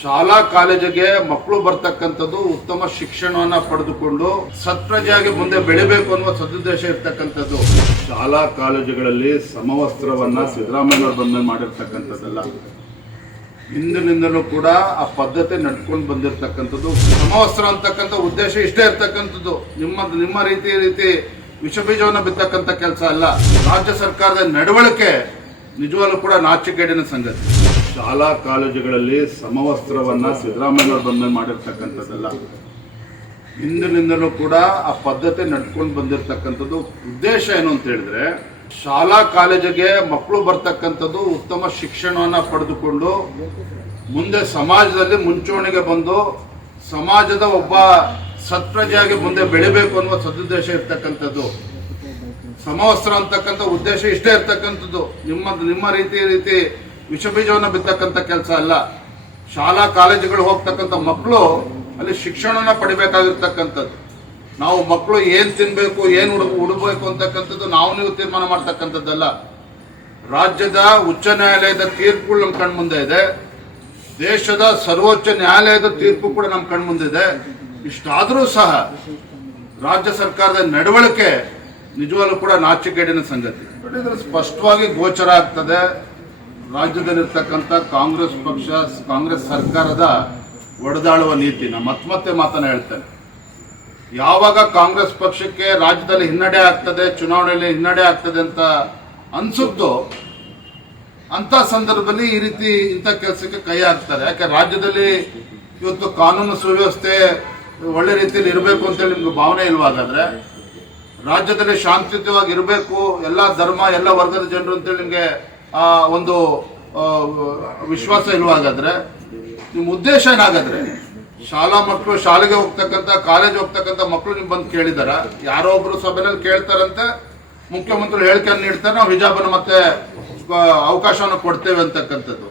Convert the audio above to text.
ಶಾಲಾ ಕಾಲೇಜಿಗೆ ಮಕ್ಕಳು ಬರ್ತಕ್ಕಂಥದ್ದು ಉತ್ತಮ ಶಿಕ್ಷಣವನ್ನ ಪಡೆದುಕೊಂಡು ಸತ್ಪ್ರಜೆಯಾಗಿ ಮುಂದೆ ಬೆಳಿಬೇಕು ಅನ್ನುವ ಸದುದ್ದೇಶ ಇರ್ತಕ್ಕಂಥದ್ದು. ಶಾಲಾ ಕಾಲೇಜುಗಳಲ್ಲಿ ಸಮವಸ್ತ್ರವನ್ನ ಸಿದ್ದರಾಮಯ್ಯ ಬಂದ ಮಾಡಿರ್ತಕ್ಕಂಥದ್ದಲ್ಲ. ಹಿಂದಿನಿಂದಲೂ ಕೂಡ ಆ ಪದ್ಧತಿ ನಡ್ಕೊಂಡು ಬಂದಿರತಕ್ಕಂಥದ್ದು. ಸಮವಸ್ತ್ರ ಅಂತಕ್ಕಂಥ ಉದ್ದೇಶ ಇಷ್ಟೇ ಇರ್ತಕ್ಕಂಥದ್ದು. ನಿಮ್ಮ ನಿಮ್ಮ ರೀತಿ ರೀತಿ ವಿಷ ಬೀಜವನ್ನು ಬಿತ್ತಕ್ಕಂಥ ಕೆಲಸ ಅಲ್ಲ. ರಾಜ್ಯ ಸರ್ಕಾರದ ನಡವಳಿಕೆ ನಿಜವಾಗ್ಲೂ ಕೂಡ ನಾಚಿಕೆಡಿನ ಸಂಗತಿ. ಶಾಲಾ ಕಾಲೇಜುಗಳಲ್ಲಿ ಸಮವಸ್ತ್ರವನ್ನ ಸಿದ್ದರಾಮಯ್ಯ ಬಂದ ಮಾಡಿರ್ತಕ್ಕಂಥದ್ದಲ್ಲ. ಹಿಂದಿನಿಂದಲೂ ಕೂಡ ಆ ಪದ್ಧತಿ ನಡ್ಕೊಂಡು ಬಂದಿರತಕ್ಕಂಥದ್ದು ಉದ್ದೇಶ ಏನು ಅಂತ ಹೇಳಿದ್ರೆ, ಶಾಲಾ ಕಾಲೇಜಿಗೆ ಮಕ್ಕಳು ಬರ್ತಕ್ಕಂಥದ್ದು ಉತ್ತಮ ಶಿಕ್ಷಣವನ್ನ ಪಡೆದುಕೊಂಡು ಮುಂದೆ ಸಮಾಜದಲ್ಲಿ ಮುಂಚೂಣಿಗೆ ಬಂದು ಸಮಾಜದ ಒಬ್ಬ ಸತ್ಪ್ರಜೆಯಾಗಿ ಮುಂದೆ ಬೆಳಿಬೇಕು ಅನ್ನುವ ಸದುದ್ದೇಶ ಇರ್ತಕ್ಕಂಥದ್ದು. ಸಮವಸ್ತ್ರ ಅಂತಕ್ಕಂಥ ಉದ್ದೇಶ ಇಷ್ಟೇ ಇರ್ತಕ್ಕಂಥದ್ದು. ನಿಮ್ಮ ನಿಮ್ಮ ರೀತಿ ರೀತಿ ವಿಷ ಬೀಜವನ್ನು ಬಿತ್ತಕ್ಕಂಥ ಕೆಲಸ ಅಲ್ಲ. ಶಾಲಾ ಕಾಲೇಜುಗಳು ಹೋಗ್ತಕ್ಕಂಥ ಮಕ್ಕಳು ಅಲ್ಲಿ ಶಿಕ್ಷಣನ ಪಡಿಬೇಕಾಗಿರ್ತಕ್ಕಂಥದ್ದು. ನಾವು ಮಕ್ಕಳು ಏನ್ ತಿನ್ಬೇಕು, ಏನ್ ಉಡ್, ಉಡಬೇಕು ಅಂತಕ್ಕಂಥದ್ದು ನಾವು ನೀವು ತೀರ್ಮಾನ ಮಾಡ್ತಕ್ಕಂಥದ್ದಲ್ಲ. ರಾಜ್ಯದ ಉಚ್ಚ ನ್ಯಾಯಾಲಯದ ತೀರ್ಪುಗಳು ನಮ್ಮ ಕಣ್ಮುಂದೆ ಇದೆ. ದೇಶದ ಸರ್ವೋಚ್ಚ ನ್ಯಾಯಾಲಯದ ತೀರ್ಪು ಕೂಡ ನಮ್ಮ ಇದೆ. ಇಷ್ಟಾದರೂ ಸಹ ರಾಜ್ಯ ಸರ್ಕಾರದ ನಡವಳಿಕೆ ನಿಜವಾಗ್ಲೂ ಕೂಡ ನಾಚಿಕೆಡಿನ ಸಂಗತಿ. ಬಟ್ ಇದ್ರ ಸ್ಪಷ್ಟವಾಗಿ ಗೋಚರ ಆಗ್ತದೆ. ರಾಜ್ಯದಲ್ಲಿರ್ತಕ್ಕಂಥ ಕಾಂಗ್ರೆಸ್ ಪಕ್ಷ, ಕಾಂಗ್ರೆಸ್ ಸರ್ಕಾರದ ಒಡೆದಾಳುವ ನೀತಿನ ಮತ್ತೆ ಮಾತನ್ನ ಹೇಳ್ತೇನೆ. ಯಾವಾಗ ಕಾಂಗ್ರೆಸ್ ಪಕ್ಷಕ್ಕೆ ರಾಜ್ಯದಲ್ಲಿ ಹಿನ್ನಡೆ ಆಗ್ತದೆ, ಚುನಾವಣೆಯಲ್ಲಿ ಹಿನ್ನಡೆ ಆಗ್ತದೆ ಅಂತ ಅನ್ಸುತ್ತೋ ಅಂತ ಸಂದರ್ಭದಲ್ಲಿ ಈ ರೀತಿ ಇಂಥ ಕೆಲಸಕ್ಕೆ ಕೈ ಹಾಕ್ತಾರೆ. ಯಾಕೆ ರಾಜ್ಯದಲ್ಲಿ ಇವತ್ತು ಕಾನೂನು ಸುವ್ಯವಸ್ಥೆ ಒಳ್ಳೆ ರೀತಿಯಲ್ಲಿ ಇರಬೇಕು ಅಂತೇಳಿ ನಿಮ್ಗೆ ಭಾವನೆ ಇಲ್ವಾಗಾದ್ರೆ, ರಾಜ್ಯದಲ್ಲಿ ಶಾಂತಿಯುತವಾಗಿ ಇರಬೇಕು, ಎಲ್ಲ ಧರ್ಮ, ಎಲ್ಲ ವರ್ಗದ ಜನರು ಅಂತೇಳಿ ನಿಮಗೆ ಒಂದು ವಿಶ್ವಾಸ ಇಲ್ವಾಗಾದ್ರೆ ನಿಮ್ಮ ಉದ್ದೇಶ ಏನಾಗಾದ್ರೆ ಶಾಲಾ ಮಕ್ಕಳು ಶಾಲೆಗೆ ಹೋಗ್ತಕ್ಕಂಥ ಕಾಲೇಜ್ ಹೋಗ್ತಕ್ಕಂಥ ಮಕ್ಕಳು ನಿಮ್ ಬಂದು ಕೇಳಿದಾರ ಯಾರೋ ಒಬ್ರು ಸಭೆನಲ್ಲಿ ಕೇಳ್ತಾರಂತೆ ಮುಖ್ಯಮಂತ್ರಿ ಹೇಳಿಕೆಯನ್ನು ನೀಡ್ತಾರೆ ನಾವು ಹಿಜಾಬನ್ನು ಮತ್ತೆ ಆ, ಅವಕಾಶವನ್ನು ಕೊಡ್ತೇವೆ ಅಂತಕ್ಕಂಥದ್ದು.